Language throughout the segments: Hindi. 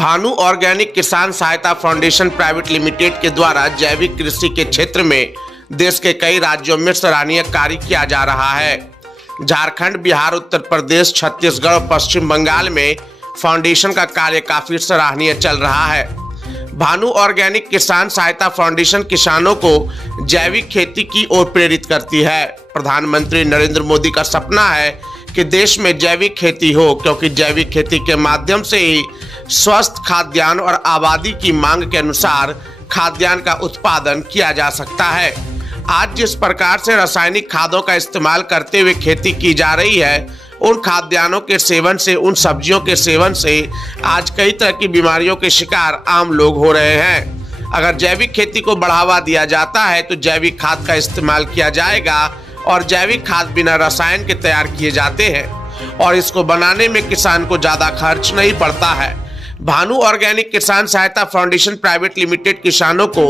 भानु ऑर्गेनिक किसान सहायता फाउंडेशन प्राइवेट लिमिटेड के द्वारा जैविक कृषि के क्षेत्र में देश के कई राज्यों में सराहनीय कार्य किया जा रहा है। झारखंड, बिहार, उत्तर प्रदेश, छत्तीसगढ़ और पश्चिम बंगाल में फाउंडेशन का कार्य काफी सराहनीय चल रहा है। भानु ऑर्गेनिक किसान सहायता फाउंडेशन किसानों को जैविक खेती की ओर प्रेरित करती है। प्रधानमंत्री नरेंद्र मोदी का सपना है कि देश में जैविक खेती हो, क्योंकि जैविक खेती के माध्यम से ही स्वस्थ खाद्यान्न और आबादी की मांग के अनुसार खाद्यान्न का उत्पादन किया जा सकता है। आज जिस प्रकार से रासायनिक खादों का इस्तेमाल करते हुए खेती की जा रही है, उन खाद्यान्नों के सेवन से, उन सब्जियों के सेवन से आज कई तरह की बीमारियों के शिकार आम लोग हो रहे हैं। अगर जैविक खेती को बढ़ावा दिया जाता है तो जैविक खाद का इस्तेमाल किया जाएगा और जैविक खाद बिना रसायन के तैयार किए जाते हैं और इसको बनाने में किसान को ज़्यादा खर्च नहीं पड़ता है। भानु ऑर्गेनिक किसान सहायता फाउंडेशन प्राइवेट लिमिटेड किसानों को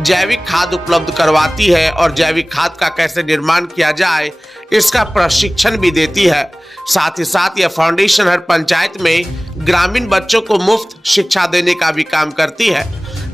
जैविक खाद उपलब्ध करवाती है और जैविक खाद का कैसे निर्माण किया जाए इसका प्रशिक्षण भी देती है। साथ ही साथ यह फाउंडेशन हर पंचायत में ग्रामीण बच्चों को मुफ्त शिक्षा देने का भी काम करती है।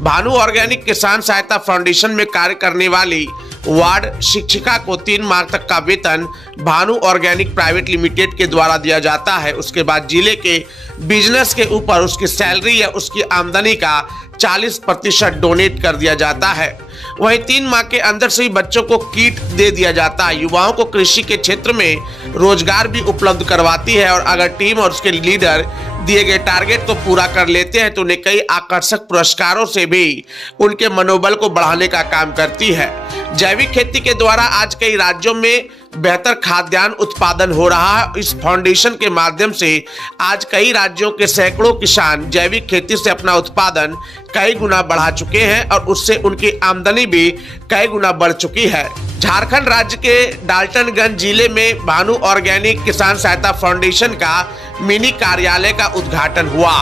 भानु ऑर्गेनिक किसान सहायता फाउंडेशन में कार्य करने वाली वार्ड शिक्षिका को 3 माह तक का वेतन भानु ऑर्गेनिक प्राइवेट लिमिटेड के द्वारा दिया जाता है। उसके बाद जिले के बिजनेस के ऊपर उसकी सैलरी या उसकी आमदनी का 40% डोनेट कर दिया जाता है। वहीं 3 माह के अंदर से ही बच्चों को किट दे दिया जाता है। युवाओं को कृषि के क्षेत्र में रोजगार भी उपलब्ध करवाती है और अगर टीम और उसके लीडर दिए गए टारगेट को पूरा कर लेते हैं तो उन्हें कई आकर्षक पुरस्कारों से भी उनके मनोबल को बढ़ाने का काम करती है। जैविक खेती के द्वारा आज कई राज्यों में बेहतर खाद्यान्न उत्पादन हो रहा है। इस फाउंडेशन के माध्यम से आज कई राज्यों के सैकड़ों किसान जैविक खेती से अपना उत्पादन कई गुना बढ़ा चुके हैं और उससे उनकी आमदनी भी कई गुना बढ़ चुकी है। झारखंड राज्य के डाल्टनगंज जिले में भानु ऑर्गेनिक किसान सहायता फाउंडेशन का मिनी कार्यालय का उद्घाटन हुआ।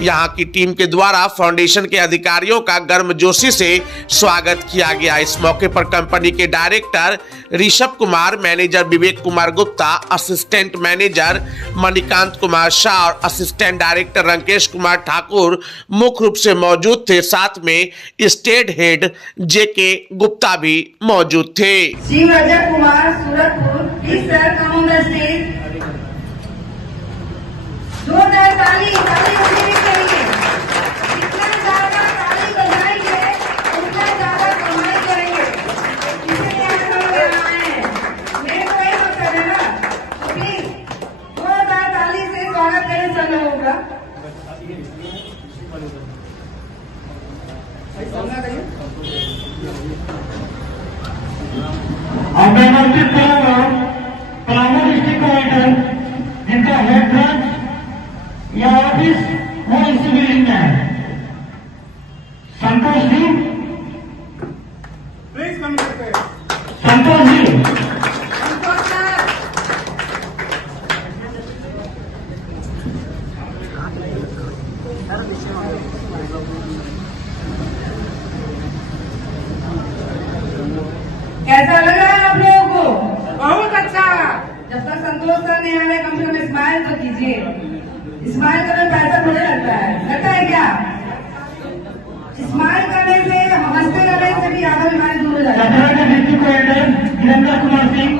यहाँ की टीम के द्वारा फाउंडेशन के अधिकारियों का गर्मजोशी से स्वागत किया गया। इस मौके पर कंपनी के director Rishabh Kumar, manager Vivek Kumar Gupta, assistant manager Manikant Kumar Shah और असिस्टेंट डायरेक्टर रंकेश कुमार ठाकुर मुख्य रूप से मौजूद थे। साथ में स्टेट हेड जेके गुप्ता भी मौजूद थे। Shri Rajat Kumar Suratpur, please sir come on the stage. जोरदार ताली होनी चाहिए। जितना ज्यादा ताली बजाएंगे उतना ज्यादा कमाई करेंगे। इसलिए हम लोग यहाँ आए हैं। मेरे को यही मकसद है ना, तो प्लीज जोरदार ताली से स्वागत करें सब लोगों का। अब मैं आमंत्रित करूंगा पलामू डिस्ट्रिक्ट कलेक्टर, जिनका हेड ब्रांच या ऑफिस वो इसी बिल्डिंग में है, संतोष जी। प्लीज कम करते हैं संतोष जी। कैसा लग रहा है आप लोगों को? बहुत अच्छा। जब तक संतोष सर नहीं आ रहे कम से कम स्माइल तो कीजिए। स्माइल करने पैसा थोड़े लगता है क्या? स्माइल करने से, हंसते रहने से भी आधा बीमारी दूर हो जाती है। District collector Virendra Kumar Singh,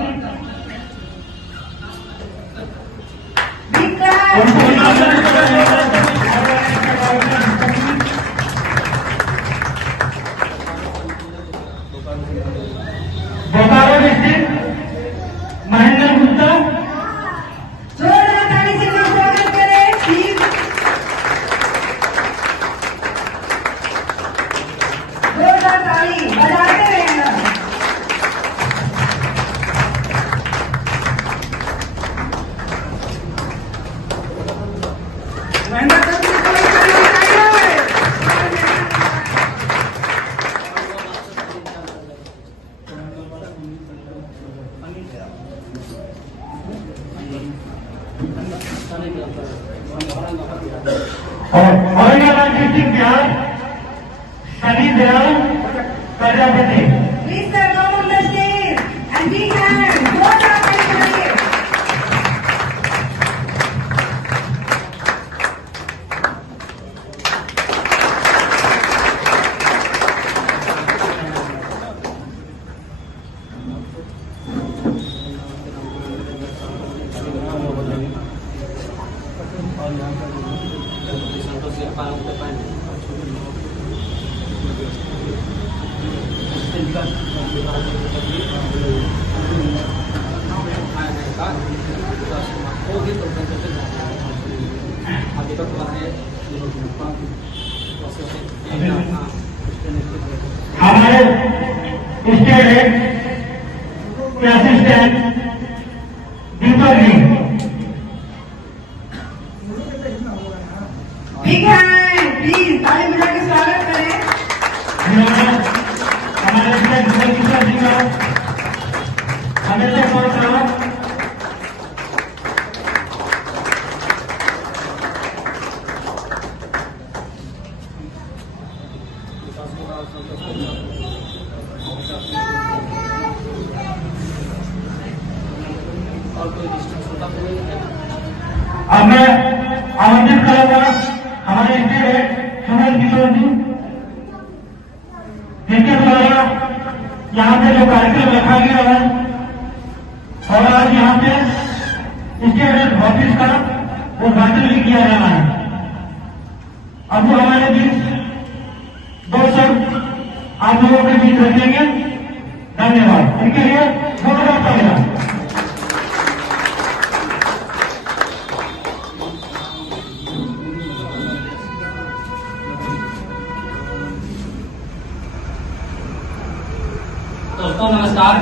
Bokaro district Mahendra Gupta, जोरदार ताली से स्वागत करें। जोरदार ताली बजाते रहना। Aurangabad district Bihar Sunny Dayal Prajapati. Please sir, come on the stage and big hand. जोरदार ताली बजाइए। हमारे स्टेट के असिस्टेंट दीपक जी, ठीक है, प्लीज ताली बजा के स्वागत करें। हमारे स्टेट जी का हमेशा कौन सा अब मैं आमंत्रित करूंगा हमारे स्टेट सुनील किशोर जी, जिनके द्वारा यहाँ पे जो कार्यक्रम रखा गया है और आज यहाँ पे स्टेट ऑफिस का उद्घाटन भी किया जाना है। अब वो हमारे बीच 2 शब्द आप लोगों के बीच रखेंगे। धन्यवाद। इनके लिए जोरदार तालियां। दोस्तों नमस्कार।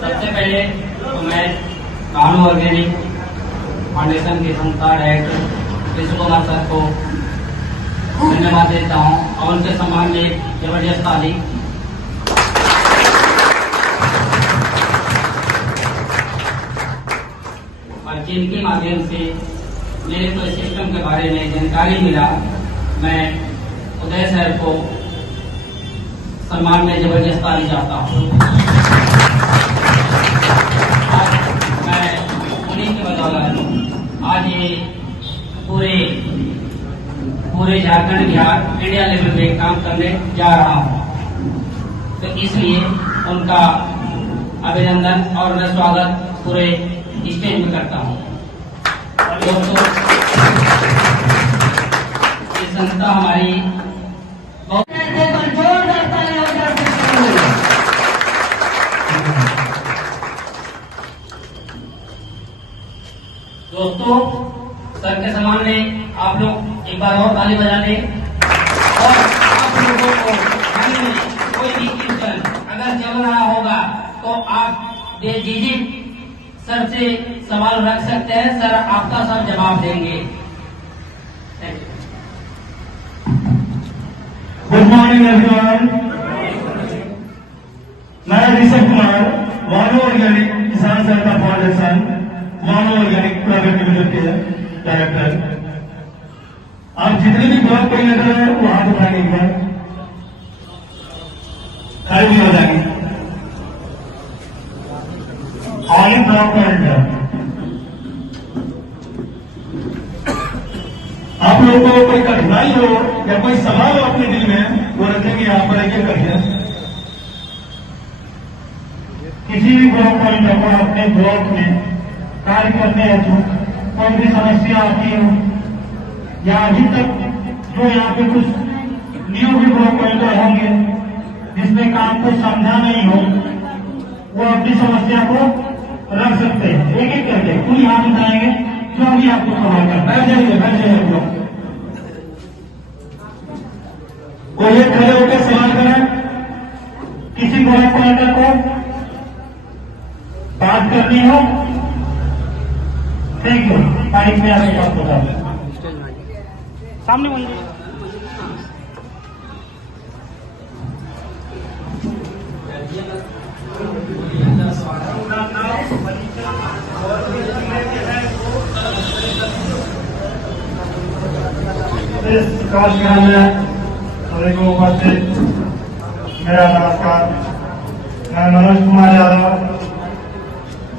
सबसे पहले तो मैं कानू ऑर्गेनिक फाउंडेशन के संस्था डायरेक्टर कृष्ण कुमार सर को धन्यवाद देता हूँ और उनके सम्मान में जबरदस्त ताली। और जिनके माध्यम से मेरे को सिस्टम के बारे में जानकारी मिला, मैं उदय सर को सम्मान में जबरदस्त ताली चाहता हूँ। मैं उन्हीं की बदौलत आज ये पूरे झारखंड बिहार इंडिया लेवल पे काम करने जा रहा हूँ, तो इसलिए उनका अभिनंदन और मैं स्वागत पूरे स्टेज में करता हूँ। दोस्तों ये संस्था हमारी दोस्तों सर के सम्मान में आप लोग एक बार और ताली बजा दें। और आप लोगों को मन में कोई भी क्वेश्चन अगर चल रहा होगा तो आप बेझिझक सर से सवाल रख सकते हैं, सर आपका सब जवाब देंगे। Good morning everyone. मैं ऋषभ कुमार, मानव ऑर्गेनिक किसान सहायता फाउंडेशन मानव ऑर्गेनिक प्राइवेट लिमिटेड के डायरेक्टर। आप जितने भी ब्लॉक कोऑर्डिनेटर हैं वो हाथ उठाएंगे, एक बार खड़े भी हो जाएंगे। ऑल ब्लॉक कोऑर्डिनेटर, आप लोगों को कोई कठिनाई हो या कोई सवाल हो अपने दिल में, वो रखेंगे यहाँ पर एक करके। किसी भी ब्लॉक कोऑर्डिनेटर को अपने ब्लॉक में कार्य करते हैं तो कोई भी समस्या आती हो या अभी तक जो यहाँ पे कुछ न्यू भी ब्लॉक कोऑर्डिनेटर होंगे जिसमें काम को समझा नहीं हो, वो अपनी समस्या को रख सकते हैं एक एक करके। कोई हाथ उठाएंगे जो भी आपको सवाल कर। बैठ जाइए ब्लॉक कोई एक खड़े होकर सवाल करें। किसी ब्लॉक कोऑर्डिनेटर को बात करनी हो, ठीक है, माइक में आने का बता दें। सामने मंदिर इस कार्यक्रम में सभी को उपस्थित मेरा नमस्कार। मैं मनोज कुमार यादव,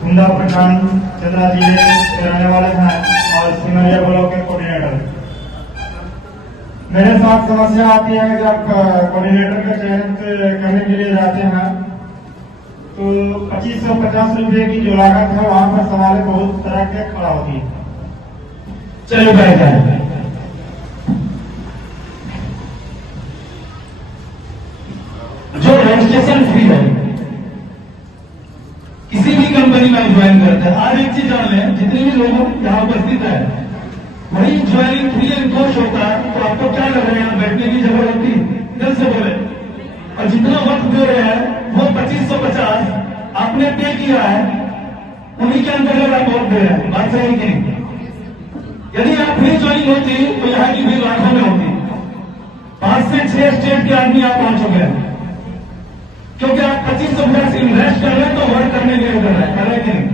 गुंदा प्रखंड चंद्रा जिले के रहने वाले हैं और सिमरिया ब्लॉक के कोऑर्डिनेटर। मेरे साथ समस्या आती है जब कोऑर्डिनेटर का चयन करने के लिए जाते हैं तो 2550 रुपए की जो लागत है वहां पर सवाल बहुत तरह के खड़ा होती है। चले बैठ जाए। जो रजिस्ट्रेशन फ्री है, किसी भी कंपनी में ज्वाइन करता है। आज एक चीज जान लें, जितने भी लोग यहाँ उपस्थित है, वही ज्वाइनिंग फ्री कोर्स होता है, तो आपको क्या लग रहा है यहाँ बैठने की जगह होती? दिल से बोले। और जितना वक्त दे रहे हैं वो 2550 आपने पे किया है, उन्हीं के अंतर्गत आप वोट दे रहे हैं। बात सही कि नहीं? यदि आप फ्री ज्वाइनिंग होती तो यहाँ की भीड़ लाखों में होती। 5 से 6 स्टेट के आदमी आप पहुंच चुके हैं, क्योंकि आप 2550 इन्वेस्ट कर रहे हैं तो वर्क करने के लिए कर रहे हैं। कर रहे कि नहीं?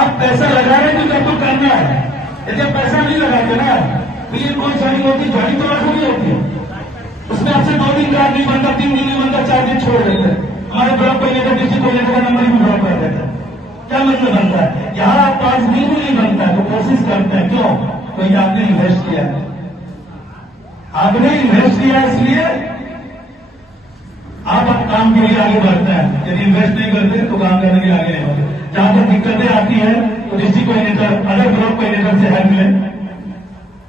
आप पैसा लगा रहे हैं तो आपको करना है। यदि आप पैसा नहीं लगाते ना, तो ये कोई ज्वाइनिंग होती, ज्वाइनिंग तो लाखों की होती है। उसमें आपसे 2 दिन कार्ड नहीं बनता, 3 दिन नहीं बनता, 4 दिन छोड़ देते हैं। हमारे ब्लॉक को लेकर डिस्ट्रिक्ट को लेकर नंबर ही ब्लॉक कर देते हैं। क्या मतलब बनता है? यहाँ आप 5 दिन भी नहीं बनता तो कोशिश करते हैं। क्यों? क्योंकि आपने इन्वेस्ट किया है। आपने इन्वेस्ट किया इसलिए आप काम के लिए आगे बढ़ते हैं। यदि इन्वेस्ट नहीं करते तो काम करने के लिए आगे नहीं बढ़ते। जहां पर दिक्कतें आती है तो district coordinator, other block coordinator से हेल्प लें।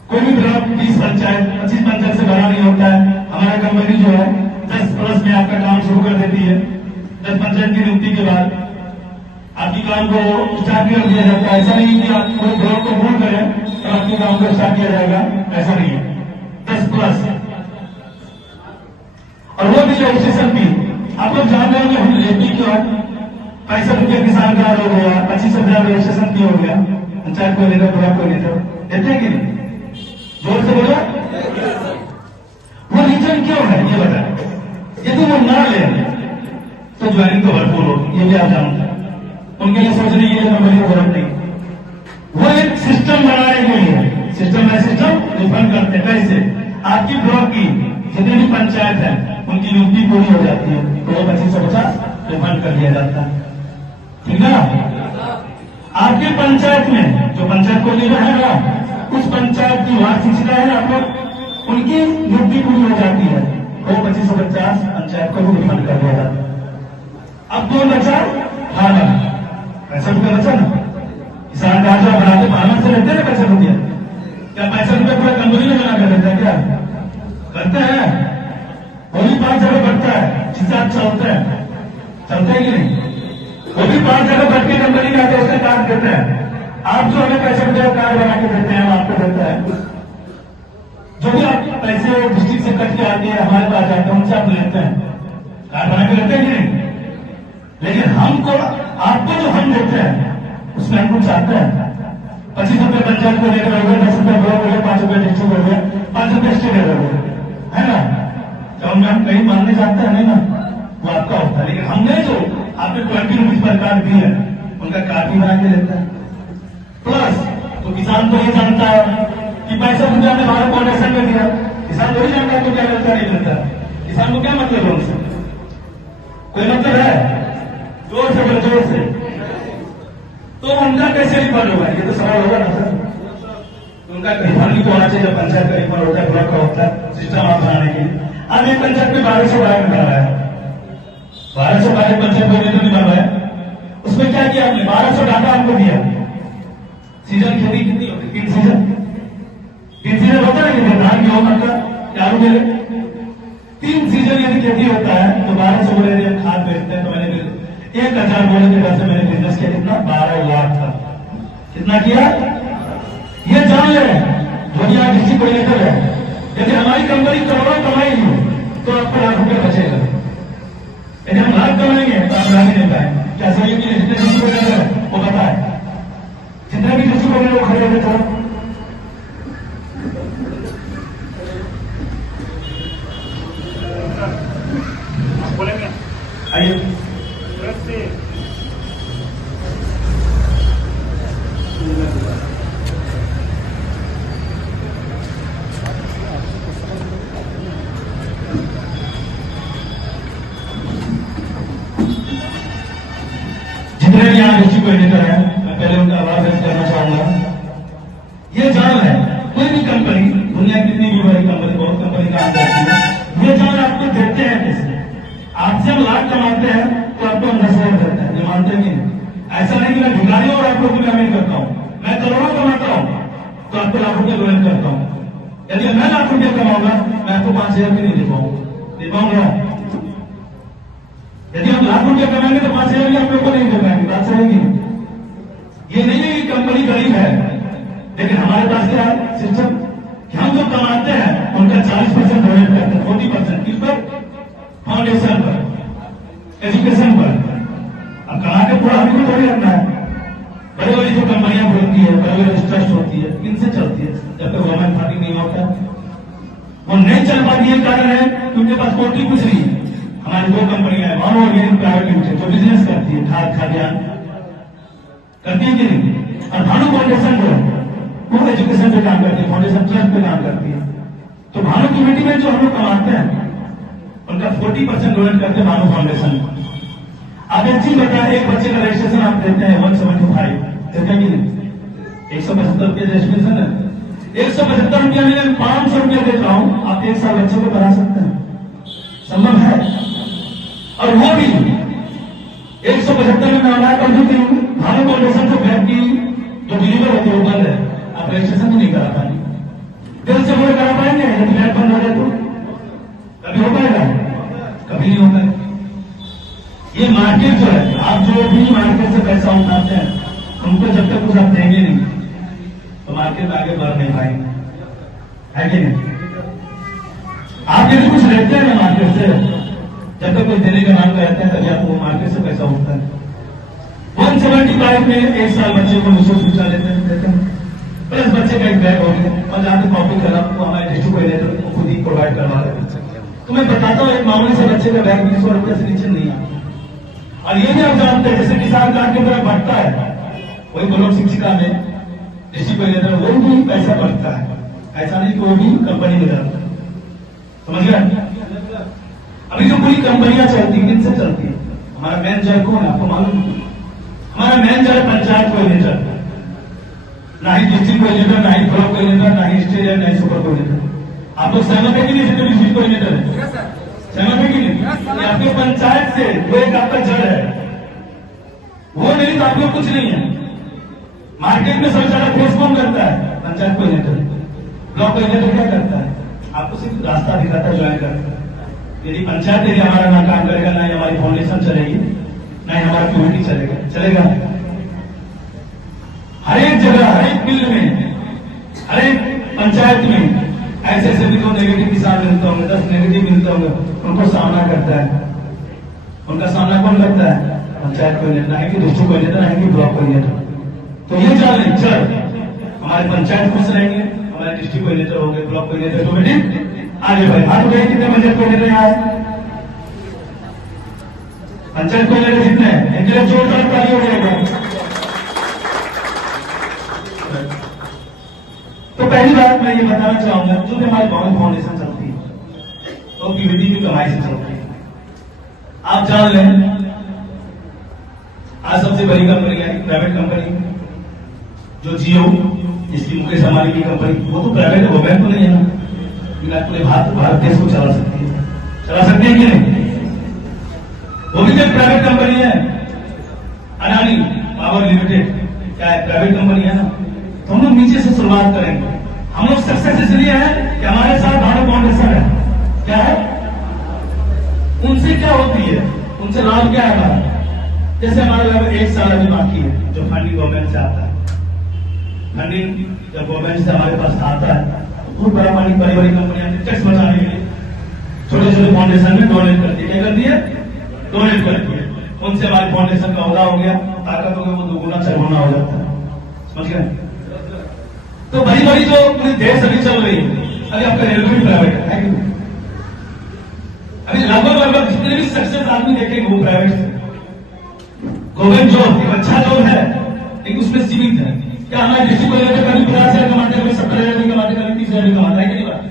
कोई भी ब्लॉक 20 पंचायत 25 पंचायत से भरा नहीं होता है। हमारा कंपनी जो है 10+ में आपका काम शुरू कर देती है। 10 पंचायत की नियुक्ति के बाद आपकी काम को स्टार्ट कर दिया जाता है। ऐसा नहीं कि आप कोई ब्लॉक को भूल करें तो आपके काम को स्टार्ट किया जाएगा, ऐसा नहीं है। 10+ और वो भी रजिस्ट्रेशन फी आप लोग जान रहे होंगे। हम लेती क्यों? 65 रुपये किसान कार्ड हो गया, 25,000 रजिस्ट्रेशन फी हो गया। पंचायत को लेकर ब्लॉक को लेकर देते हैं कि नहीं? जोर से बोलो। वो रीजन क्यों है ये बताएं। यदि वो ना ले तो ज्वाइनिंग तो भरपूर होगी, ये भी आप जानते हैं। उनके लिए सोचने के लिए कंपनी को जरूरत नहीं। वो एक सिस्टम बनाने के लिए, सिस्टम है, सिस्टम रिफंड करते हैं। कैसे? आपकी ब्लॉक की जितनी भी पंचायत है उनकी नियुक्ति पूरी हो जाती है तो 2550 रिफंड कर दिया जाता है। ठीक है ना? आपके पंचायत में जो पंचायत को लीडर है ना, उस पंचायत की वार्षिक शिकायत है आप लोग, उनकी नियुक्ति पूरी हो जाती है तो 2550 पंचायत को भी रिफंड कर दिया जाता है। अब 2 बचा फार्मर, 65 रुपये बचा ना। किसान कार्ड जो बनाते फार्मर से लेते हैं 65 रुपये। क्या 65 रुपये पूरा कंपनी में बना कर देता है? क्या करते हैं? वो भी 5 जगह बढ़ता है, जिससे आप चलते हैं, चलते हैं कि नहीं? वो भी 5 जगह बढ़ के कंपनी में आते उससे कार्ड देते हैं। आप जो हमें 65 रुपये कार्ड बना के देते हैं हम आपको देते हैं। जो भी आप पैसे डिस्ट्रिक्ट से कट के आते हैं हमारे पास आते हैं, उनसे आप लेते हैं, कार्ड बना के लेते हैं कि नहीं? लेकिन हमको आपको जो हम देते हैं उसमें हम कुछ चाहते हैं। 25 रुपये पंचायत को लेकर हो गए, 10 रुपये ब्लॉक हो गए, 5 रुपये डिस्ट्रिक्ट हो गए, 5 रुपये स्टेट हो गए, है ना? जब हम कहीं मानने जाते हैं नहीं ना, वो आपका होता है। लेकिन हमने जो आपने 20 रुपीज पर कार्ड दी है उनका कार्ड भी बना के लेता है। प्लस तो किसान तो ये जानता है कि 65 रुपया ने भारत फाउंडेशन में दिया। किसान तो ही जानता है तो क्या मिलता नहीं मिलता। किसान को क्या मतलब है उनसे? कोई मतलब है? जोर से बोलो, जोर से। तो उनका कैसे रिफंड होगा? ये तो सवाल होगा ना सर। उनका रिफंड तो होना चाहिए। जब पंचायत का रिफंड होता है, ब्लॉक का होता है, सिस्टम आप बनाने के लिए। अब एक पंचायत में 1200 निकाल रहा है, 1200 पंचायत को निकाल रहा है। उसमें क्या किया आपने? 1200 डाटा हमको दिया। सीजन खेती कितनी होती है? 3 सीजन। 3 सीजन होता है कि धान गेहूं मक्का चालू के 3 सीजन यदि खेती होता है तो 1200 बोले खाद बेचते हैं। तो मैंने 1000 बोले के पैसे मैंने बिजनेस किया। कितना? 12 लाख था। कितना किया ये जान ले जो भी आज डिस्ट्रिक्ट कोऑर्डिनेटर है। यदि हमारी कंपनी करोड़ों कमाएगी तो आपको लाख रुपये बचेगा। यदि हम लाख कमाएंगे तो आप लाख नहीं पाएंगे। क्या सही है? जितने डिस्ट्रिक्ट कोऑर्डिनेटर है वो बताए, जितने भी डिस्ट्रिक्ट कोऑर्डिनेटर खड़े होते थे बोलेंगे। आइए जितने भी यहाँ डिस्ट्रिक्ट कोऑर्डिनेटर हैं, मैं पहले उनका आभार व्यक्त करना चाहूंगा। ये जान है कोई भी कंपनी, दुनिया कितनी भी बड़ी कंपनी, बहुत कंपनी काम करती है, ये जान आपको देते हैं कैसे? आपसे हम लाख कमाते हैं तो आपको 10,000 देते हैं। ये मानते हैं कि नहीं? ऐसा नहीं कि मैं भिखारी और आप लोगों को पेमेंट करता हूँ। मैं करोड़ों कमाता हूँ तो तो आपको लाख रुपया डोनेट करता हूँ। यदि मैं लाख रुपया कमाऊंगा, मैं आपको 5,000 भी नहीं दे पाऊंगा। यदि हम लाख रुपया कमाएंगे तो 5,000 भी आप लोग को नहीं दे पाएंगे। बात समझेंगे? ये नहीं है कि कंपनी गरीब है, लेकिन हमारे पास क्या है सिस्टम कि हम जो कमाते हैं उनका 40% डोनेट करते हैं, 40% किस पर? फाउंडेशन पर, एजुकेशन पर। अब कमा के पूरा हमको थोड़ी रखना है। बड़ी बड़ी जो कंपनियां बनती है, बड़ी बड़ी ट्रस्ट होती है, इनसे चलती है। जब तक गवर्नमेंट फंडिंग नहीं होता वो नहीं चल पाती है। कारण है कि उनके पास कोटी कुछ नहीं है। हमारी दो कंपनियां हैं, भानु ऑर्गेनिक प्राइवेट लिमिटेड, जो बिजनेस करती है, खाद्यान्न करती है कि नहीं, और भानु फाउंडेशन जो है वो एजुकेशन पे काम करती है, फाउंडेशन ट्रस्ट पे काम करती है। तो भानु कमेटी में जो हम लोग कमाते हैं उनका 40% डोनेट करते हैं भानु फाउंडेशन। आप एक चीज बताएं, एक बच्चे का रजिस्ट्रेशन आप देते हैं 175 देते हैं कि नहीं? 175 रुपया रजिस्ट्रेशन है। 175 रुपया में 500 रुपया देता हूं, आप 1 साल बच्चे को पढ़ा सकते हैं। संभव है। और वो भी 175 में मैं अनाज कर देती हूँ। भानु फाउंडेशन जो बैंक की जो डिलीवर होती है वो बंद है, आप रजिस्ट्रेशन तो नहीं करा पाएंगे। दिल से वो करा पाएंगे? यदि बैंक बंद हो जाए तो कभी हो पाएगा? कभी नहीं होता है। ये मार्केट जो है, आप जो भी मार्केट से पैसा उठाते हैं उनको जब तक कुछ आप देंगे नहीं तो मार्केट आगे बढ़ नहीं पाएंगे, है कि नहीं? आप यदि कुछ लेते हैं ना मार्केट से, जब तक कोई देने का नाम रहता है तभी आपको मार्केट से पैसा उठता है। 175 में 1 साल बच्चे को निःशुल्क शिक्षा देते हैं, प्लस बच्चे का एक बैग हो गया, और जहां तक कॉपी करा वो हमारे डिस्ट्रिक्ट कोऑर्डिनेटर खुद ही प्रोवाइड करवा रहे हैं। तो मैं बताता हूँ, एक मामूली से बच्चे का बैग 20 रुपये से नीचे नहीं आता। और ये भी आप जानते हैं, जैसे किसान कार्ड की तरह बढ़ता है, वही ब्लॉक शिक्षिका में डिस्ट्रिक्ट कोऑर्डिनेटर वो भी पैसा बढ़ता है। ऐसा नहीं कि वो भी कंपनी में जाता है, समझ गए? अभी जो पूरी कंपनियां चलती है किनसे चलती है? हमारा मेन जल कौन है आपको मालूम है? हमारा मेन जल पंचायत कोऑर्डिनेटर, ना ही डिस्ट्रिक्ट कोऑर्डिनेटर, ना ही ब्लॉक कोऑर्डिनेटर, ना ही स्टेट, ना ही सुपर कोऑर्डिनेटर। आप लोग सहमत है कि नहीं? डिस्ट्रिक्ट कोऑर्डिनेटर है, सहमत है कि नहीं? आपके पंचायत से वो एक आपका जड़ है, वो नहीं तो आप लोग कुछ नहीं है। मार्केट में सबसे ज्यादा फेस कौन करता है? पंचायत कोऑर्डिनेटर। ब्लॉक कोऑर्डिनेटर क्या करता है? आपको सिर्फ रास्ता दिखाता है, ज्वाइन करता है। यदि पंचायत एरिया हमारा ना काम करेगा, ना ही हमारी फाउंडेशन चलेगी, ना ही हमारा कम्युनिटी चलेगा। हर एक जगह, हर एक फील्ड में, हर एक पंचायत में ऐसे ऐसे भी तो नेगेटिव किसान मिलते होंगे, 10 नेगेटिव मिलते होंगे, उनको सामना करता है। उनका सामना कौन करता है? पंचायत कोऑर्डिनेटर, ना है कि डिस्ट्रिक्ट कोऑर्डिनेटर, ना है कि ब्लॉक कोऑर्डिनेटर। तो ये चल हमारे पंचायत खुश रहेंगे, हमारे डिस्ट्रिक्ट कोऑर्डिनेटर हो गए, ब्लॉक कोऑर्डिनेटर ऑटोमेटिक आगे बढ़े। हाथ उठाइए कितने पंचायत कोऑर्डिनेटर यहाँ है? पंचायत कोऑर्डिनेटर कितने हैं? इनके लिए जोरदार ताली हो जाएगा। तो पहली बात मैं ये बताना चाहूंगा, जो भी हमारी भानु फाउंडेशन चलती है तो पीवीटी की कमाई से चलती है। आप जान लें, आज सबसे बड़ी कंपनी है प्राइवेट कंपनी जो जियो, जिसकी मुकेश अंबानी की कंपनी, वो तो प्राइवेट है, गवर्नमेंट तो नहीं है ना, लेकिन पूरे भारत देश को चला सकती है कि नहीं? वो भी एक प्राइवेट कंपनी है, अडानी पावर लिमिटेड, क्या है? प्राइवेट कंपनी है ना। तो हम लोग नीचे से शुरुआत करेंगे। हम लोग सक्सेस इसलिए है कि हमारे साथ भानु फाउंडेशन है। क्या है? उनसे क्या होती है, उनसे लाभ क्या है हमारा? जैसे हमारा लगभग 1 साल अभी बाकी है, जो फंडिंग गवर्नमेंट से आता है। फंडिंग जब गवर्नमेंट से हमारे पास आता है तो बड़ा फंडिंग बड़ी बड़ी कंपनियां टैक्स बचाने के लिए छोटे छोटे फाउंडेशन में डोनेट करती है। क्या करती है? डोनेट करती है। उनसे हमारी फाउंडेशन का होदा हो गया, ताकत हो गया, वो 2 गुना 4 गुना हो जाता है, समझ गए? तो बड़ी बड़ी जो पूरे देश अभी चल रही है, अभी आपका रेलवे भी प्राइवेट है कि नहीं? अभी लगभग जितने भी सक्सेस आदमी देखेंगे वो प्राइवेट है। गवर्नमेंट जॉब एक अच्छा जॉब है, लेकिन उसमें सीमित है। क्या हमारे डिस्ट्रिक्ट कोऑर्डिनेटर कभी 50,000 कमाते, कभी 70,000 भी कमाते, कभी 30,000 भी कमाता है कि नहीं बात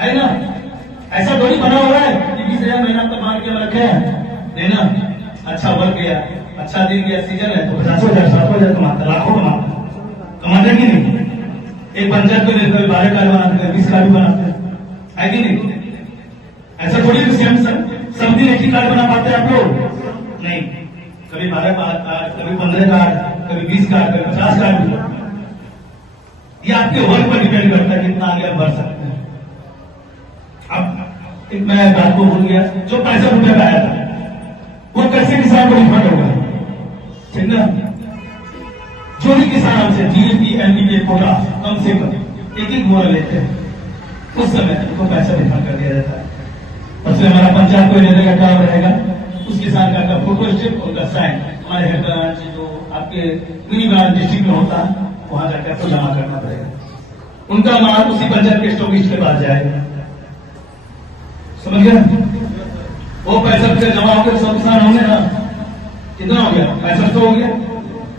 है ना? ऐसा थोड़ी बना हुआ है कि 20,000 महीना तक मान के रखे हैं, नहीं ना। अच्छा वर्क गया, अच्छा दिन गया, सीजन है तो 50,000 60,000 कमाता, लाखों कमाते कि नहीं? एक पंचायत को लेकर 12 कार्ड बनाते हैं, 20 कार्ड बनाते हैं, है कि नहीं? ऐसा थोड़ी सब दिन एक ही कार्ड बना पाते हैं आप लोग? नहीं, कभी 12 कार्ड, कभी 15 कार्ड, कभी 20 कार्ड, कभी 50 कार्ड। ये आपके वर्क पर डिपेंड करता है कितना आगे आप बढ़ सकते हैं। अब एक मैं बात को भूल गया, जो 65 रुपए का आया था वो कैसे किसान को रिफंड होगा, ठीक ना? जो भी किसान हमसे जीएसटी एनपीके कोटा कम से कम एक बोरा लेते हैं, उस समय उनको पैसा रिफंड कर दिया जाता है। उसमें हमारा पंचायत को लेने का काम रहेगा, उस किसान का फोटो स्टेप, उनका साइन हमारे हेड ब्रांच जो आपके मिनी ब्रांच डिस्ट्रिक्ट में होता है वहां जाकर आपको जमा करना पड़ेगा। उनका माल उसी पंचायत के स्टॉकिस्ट के पास जाएगा, समझ गया? वो पैसा फिर जमा होकर 100 किसान होंगे ना, कितना हो गया? 65 हो गया।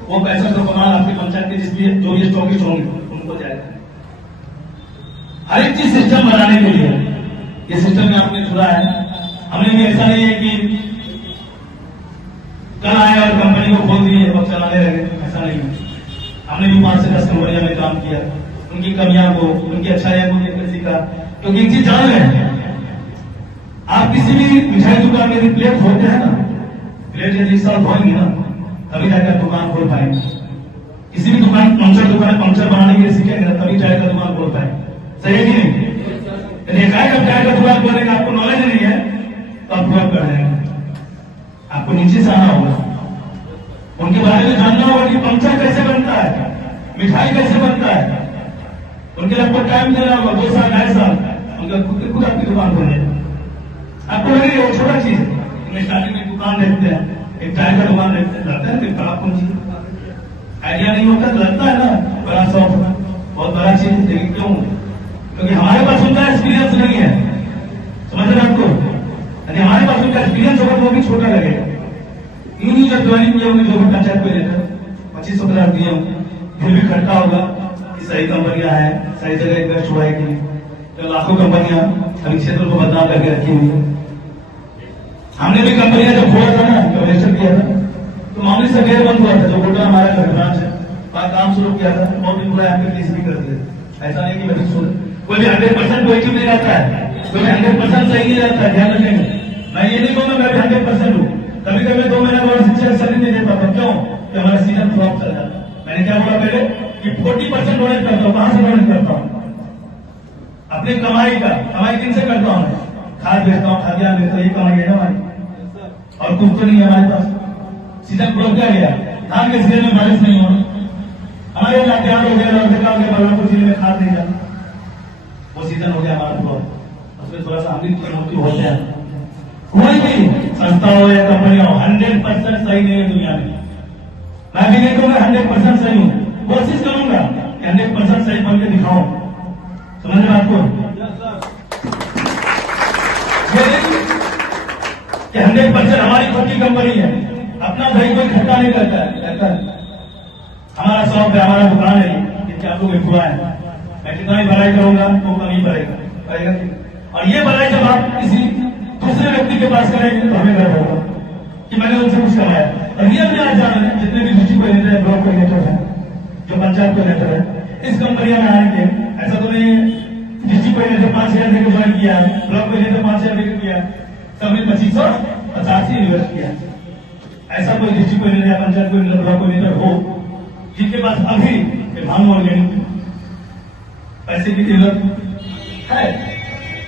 वो 65 का माल आपके पंचायत के जिसकी जो भी स्टॉकिस्ट होंगे उनको जाएगा। हर एक चीज सिस्टम बनाने के लिए ये सिस्टम में आपने जुड़ा है। हमने भी ऐसा नहीं है कि कल आए और कंपनी को खोल दिए और चलाने लगे, ऐसा नहीं है। हमने भी 5 से 10 कंपनियों में काम किया, उनकी कमियां को, उनकी अच्छाइयां को देखकर सीखा। क्योंकि एक चीज जान लें, आप किसी भी मिठाई दुकान में यदि प्लेट धोते हैं ना, प्लेट यदि साल धोएंगे ना तभी जाकर दुकान खोल पाएंगे। किसी भी दुकान पंक्चर बनाने के लिए सीखेंगे ना तभी जाकर दुकान खोल पाएंगे, सही है कि नहीं? चाय का दुकान खोलने का आपको नॉलेज नहीं है तो आप फ्रॉड कर जाएंगे। आपको नीचे से आना होगा, उनके बारे में जानना होगा कि पंक्चर कैसे बनता है, मिठाई कैसे बनता है। उनके लिए आपको टाइम देना होगा, 2 साल 2.5 साल, उनका खुद आपकी दुकान खोले। आपको लगे वो छोटा चीज है, स्टार्टिंग में दुकान देखते हैं, एक चाय का दुकान देखते हैं, लगता है कि बड़ा कौन चीज आइडिया नहीं होता, लगता है ना बड़ा शॉप बहुत बड़ा चीज, लेकिन क्यों? क्योंकि हमारे पास उनका एक्सपीरियंस नहीं है, समझ रहे आपको? यदि हमारे पास उनका एक्सपीरियंस होगा तो वो भी छोटा लगेगा। यूं जब ज्वाइनिंग किया होंगे जो भी पंचायत को लेकर 2500 दिए होंगे, फिर भी खट्टा होगा कि सही कंपनियां हैं, सही जगह इन्वेस्ट हुआ है कि तो लाखों कंपनियां अभी क्षेत्र को बदनाम करके रखी हुई है। हमने भी कंपनियां जब खोला था ना, जब रजिस्टर किया था तो मामूली सा गेट बंद हुआ था, जो गोटा हमारा ब्रांच है वहां काम शुरू किया था, बहुत दिन पूरा यहाँ पे केस भी कर दिया। ऐसा नहीं कि मैं सुन कोई भी 100% पॉजिटिव नहीं रहता है, कोई 100% सही नहीं रहता है, ध्यान रखेंगे। मैं ये नहीं कहूंगा मैं 100% हूँ, कभी कभी 2 महीना बाद शिक्षा सही नहीं दे पाता, क्यों? कि हमारा सीजन फ्लॉप चल जाता है। मैंने क्या बोला पहले कि 40% डोनेट करता हूँ। कहां से डोनेट करता हूँ? अपनी कमाई का। कमाई किन से करता हूँ? खाद बेचता हूँ, खाद्यान्न बेचता हूँ, ये कमाई है ना हमारी, और कुछ तो नहीं है हमारे पास। सीजन फ्लॉप क्या गया? धान के सीजन में बारिश नहीं होना, हमारे लातेहार हो गया, बलरामपुर जिले में खाद नहीं जाता, वो सीजन हो गया हमारा फ्लॉप। उसमें थोड़ा सा अमृत होते हैं। कोई भी संस्था हो या कंपनी हो 100% सही नहीं है दुनिया में। मैं भी नहीं कहूंगा 100% सही हूं, कोशिश करूंगा कि 100% सही बन के दिखाऊं, समझ रहे आपको? कि 100% हमारी खुद की कंपनी है, अपना भाई कोई खट्टा नहीं करता है। हमारा शॉप है, हमारा दुकान है, जिसके आप लोग एम्प्लॉय है। मैं कितना भी भलाई करूंगा तो कमी पड़ेगा। और ये भलाई जब आप किसी दूसरे व्यक्ति के पास करेंगे तो हमें गर्व होगा कि मैंने उनसे कुछ कमाया। और रियल में आज जान रहे जितने भी डिस्ट्रिक्ट कोऑर्डिनेटर है, ब्लॉक कोऑर्डिनेटर है, जो पंचायत कोऑर्डिनेटर है, इस कंपनियों में आएंगे। ऐसा तो नहीं डिस्ट्रिक्ट कोऑर्डिनेटर 5000 देकर ज्वाइन किया, ब्लॉक कोऑर्डिनेटर 5000 देकर किया, सबने 2550 इन्वेस्ट किया। ऐसा कोई डिस्ट्रिक्ट कोऑर्डिनेटर या पंचायत कोऑर्डिनेटर, ब्लॉक कोऑर्डिनेटर हो जिनके पास अभी भांग ऑर्गेनिक पैसे की जरूरत है?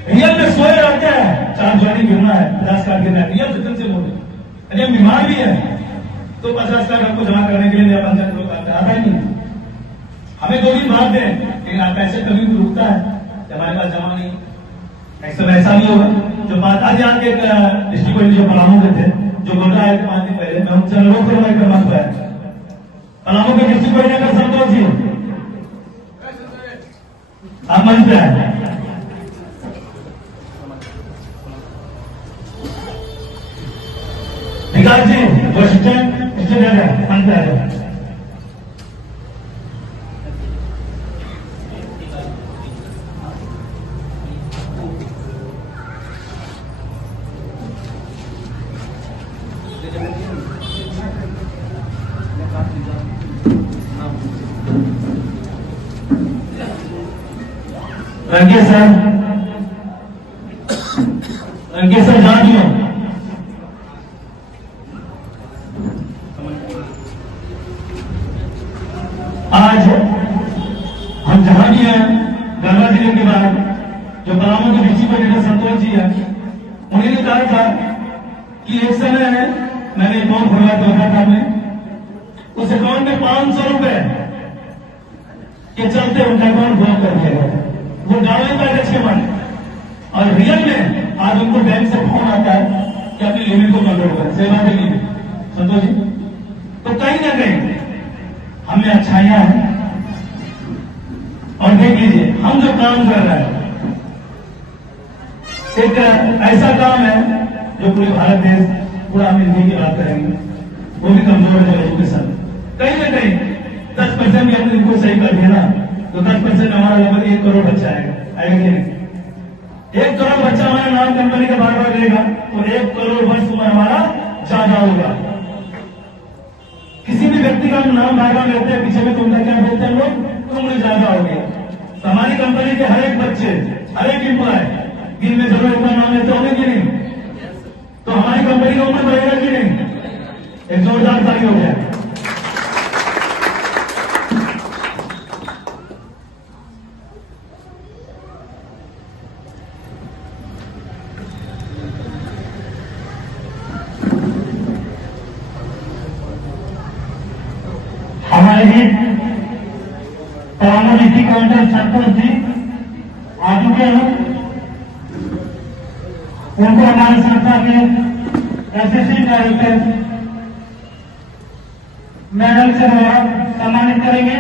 रियल में सोए रहते हैं, 4 ज्वाइनिंग गिरना है, 50 कार्ड गिरना है, रियल सिस्टम से बोले। यदि हम बीमार भी है तो 50 कार्ड आपको जमा करने के लिए नया पंचायत लोग आता ही नहीं। हमें 2 दिन बाद दें, लेकिन आप पैसे कभी भी रुकता है कि हमारे पास जमा नहीं। ऐसा भी होगा जो बात आज यहाँ के डिस्ट्रिक्ट जो पलामू के थे, जो गोटा आए थे 5 दिन पहले, मैं उनसे अनुरोध करूंगा एक मंच पर पलामू के डिस्ट्रिक्ट कोऑर्डिनेटर संतोष जी, आप मंच पे आए। विकास जी वो स्टूडेंट मंच पे आ जाए। रंगे सर जान लो, आज हम गढ़वा जिले के बाद जो पलामू के म्यूनिसिपल लीडर संतोष जी है, उन्होंने कहा था कि एक समय है मैंने अकाउंट खुलवा दिया था, में उस अकाउंट में 500 रुपए के चलते उनका अकाउंट ब्लॉक कर दिया गया। वो डाले का लक्ष्य और रियल में आज उनको बैंक से फोन आता है कि अपनी लिमिट को कंट्रोल करें, सेवा के लिए। संतोष जी, तो कहीं ना कहीं हमें अच्छाइयां हैं। और देख लीजिए हम जो काम कर रहे हैं, एक ऐसा काम है जो पूरे भारत देश, पूरा हम हिंदी की बात करेंगे, वो भी कमजोर है एजुकेशन। कहीं ना कहीं 10% भी हमने इनको सही कर दिया ना, तो 10% हमारा लगभग 1 करोड़ बच्चा आएगा कि नहीं? 1 करोड़ बच्चा हमारा नाम कंपनी का बार बार लेगा तो 1 करोड़ वर्ष उम्र हमारा ज्यादा होगा। किसी भी व्यक्ति का नाम बार बार लेते हैं, पीछे में तुमने क्या बोलते हैं लोग, उम्र ज्यादा हो गया। तो हमारी कंपनी के हर एक बच्चे, हर एक एम्प्लॉय दिन में जरूर इतना नाम लेते होंगे कि नहीं? तो हमारी कंपनी का उम्र बढ़ेगा कि नहीं? एक जोरदार ताली हो गया। हमारे ही पलामू डिस्ट्रिक्ट कलेक्टर संतोष जी आ चुके हैं। उनको हमारे संस्था के एसएससी डायरेक्टर मेडल से सम्मानित करेंगे।